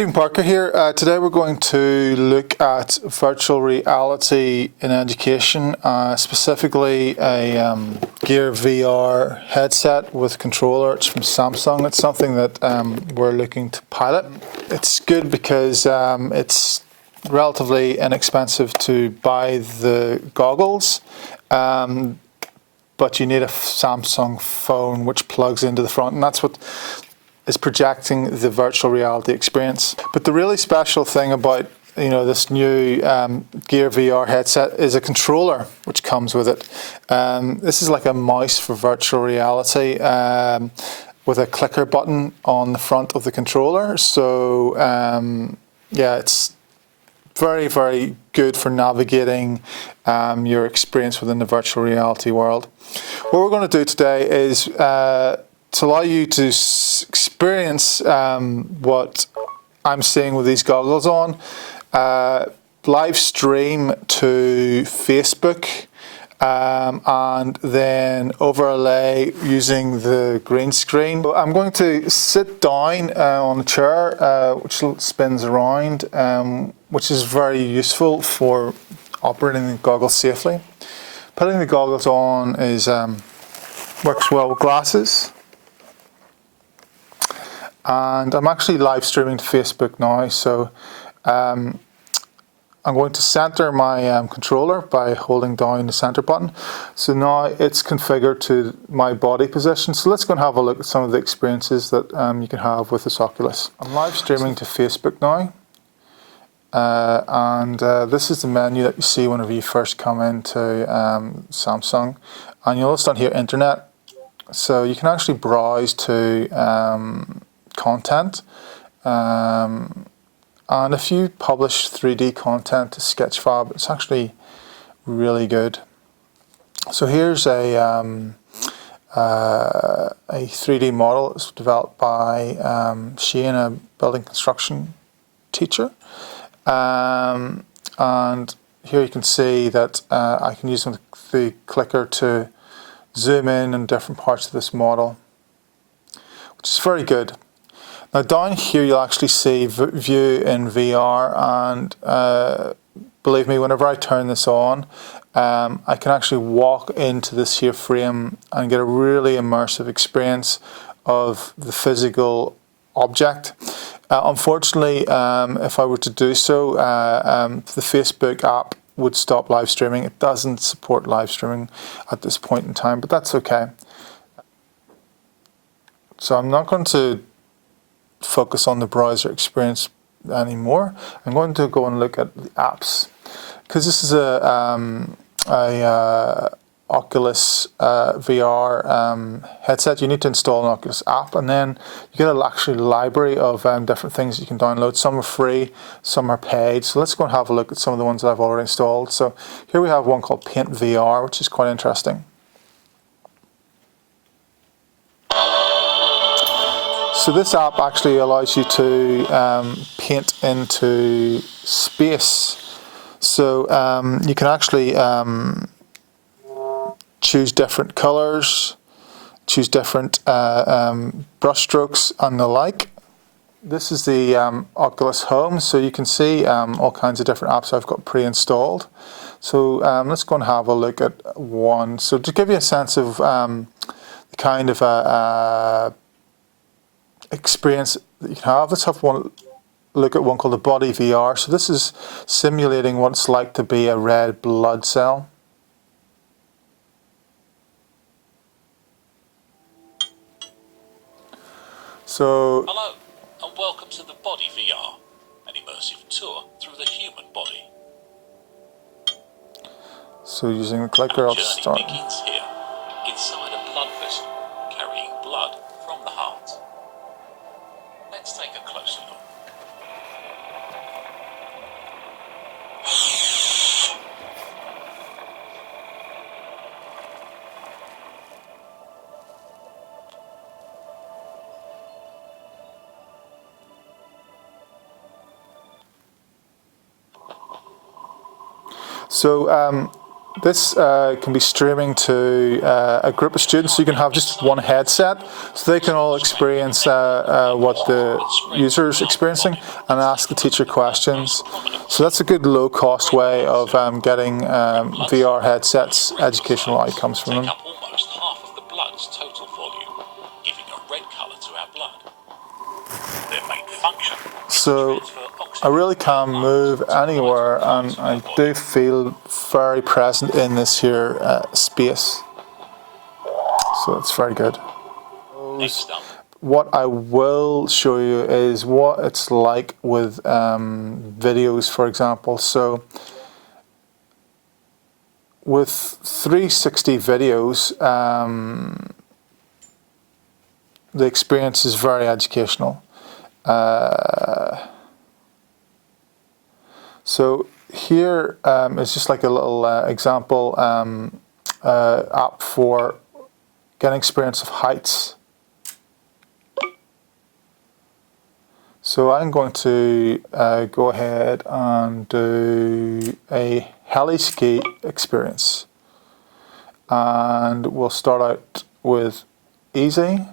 Stephen Parker here. Today we're going to look at virtual reality in education, specifically a Gear VR headset with controller. It's from Samsung. It's something that we're looking to pilot. It's good because it's relatively inexpensive to buy the goggles, but you need a Samsung phone which plugs into the front, and that's what is projecting the virtual reality experience. But the really special thing about this new Gear VR headset is a controller which comes with it. This is like a mouse for virtual reality with a clicker button on the front of the controller. So yeah, it's very, very good for navigating your experience within the virtual reality world. What we're going to do today is to allow you to experience what I'm seeing with these goggles on, live stream to Facebook, and then overlay using the green screen. I'm going to sit down on a chair which spins around, which is very useful for operating the goggles safely. Putting the goggles on is works well with glasses. And I'm actually live streaming to Facebook now, so I'm going to center my controller by holding down the center button. So now it's configured to my body position. So let's go and have a look at some of the experiences that you can have with this Oculus. I'm live streaming to Facebook now, and this is the menu that you see whenever you first come into Samsung, and you'll also hear internet. So you can actually browse to content, and if you publish 3D content to Sketchfab, it's actually really good. So here's a 3D model. It's developed by Shane, a building construction teacher, and here you can see that I can use the clicker to zoom in on different parts of this model, which is very good. Now down here you'll actually see view in VR, and believe me, whenever I turn this on, I can actually walk into this here frame and get a really immersive experience of the physical object. Unfortunately, if I were to do so, the Facebook app would stop live streaming. It doesn't support live streaming at this point in time, but that's okay. So I'm not going to focus on the browser experience anymore. I'm going to go and look at the apps, because this is a Oculus VR headset. You need to install an Oculus app, and then you get a actually library of different things you can download. Some are free, some are paid. So let's go and have a look at some of the ones that I've already installed. So here we have one called Paint VR, which is quite interesting. So this app actually allows you to paint into space. So you can actually choose different colors, choose different brush strokes and the like. This is the Oculus Home, so you can see all kinds of different apps I've got pre-installed. So let's go and have a look at one. So to give you a sense of the kind of experience that you can have, let's have one look at one called the Body VR. So this is simulating what it's like to be a red blood cell. So hello and welcome to the Body VR, an immersive tour through the human body. So using the clicker, I'll start. Our journey begins here, inside a blood vessel, carrying blood from the heart. Let's take a closer look. So This can be streaming to a group of students, so you can have just one headset, so they can all experience what the user is experiencing and ask the teacher questions. So that's a good low-cost way of getting VR headsets educational outcomes from them. Take up almost half of the blood's total volume, giving a red colour to our blood. Their main function is to So transfer I oxygen really can move anywhere, and I do feel very present in this here space. So it's very good. Next up, What I will show you is what it's like with videos, for example. So with 360 videos, the experience is very educational. So here is just like a little example app for getting experience of heights. So I'm going to go ahead and do a heli ski experience, and we'll start out with easy.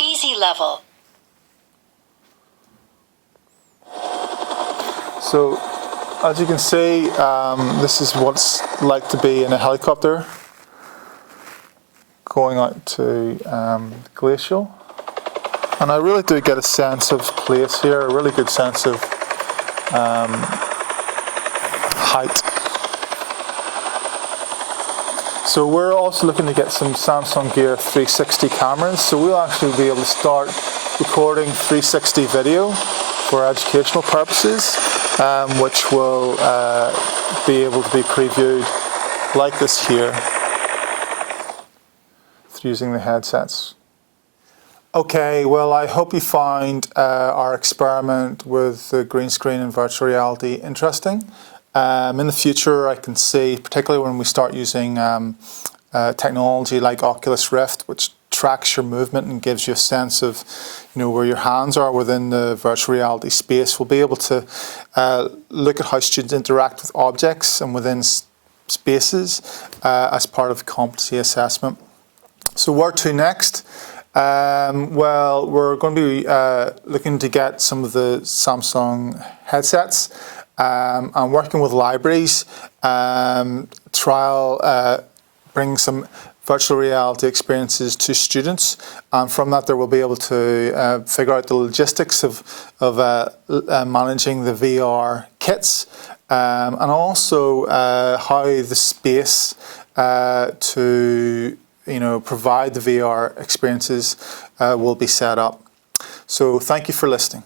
Easy level. So as you can see, this is what it's like to be in a helicopter going out to glacial. And I really do get a sense of place here, a really good sense of height. So we're also looking to get some Samsung Gear 360 cameras, so we'll actually be able to start recording 360 video for educational purposes, which will be able to be previewed like this here through using the headsets. Okay, well, I hope you find our experiment with the green screen and virtual reality interesting. In the future, I can see, particularly when we start using technology like Oculus Rift, which tracks your movement and gives you a sense of, where your hands are within the virtual reality space, we'll be able to look at how students interact with objects and within spaces as part of competency assessment. So where to next? Well, we're going to be looking to get some of the Samsung headsets and working with libraries, bring some virtual reality experiences to students, and from that they will be able to figure out the logistics of managing the VR kits, and also how the space to provide the VR experiences will be set up. So thank you for listening.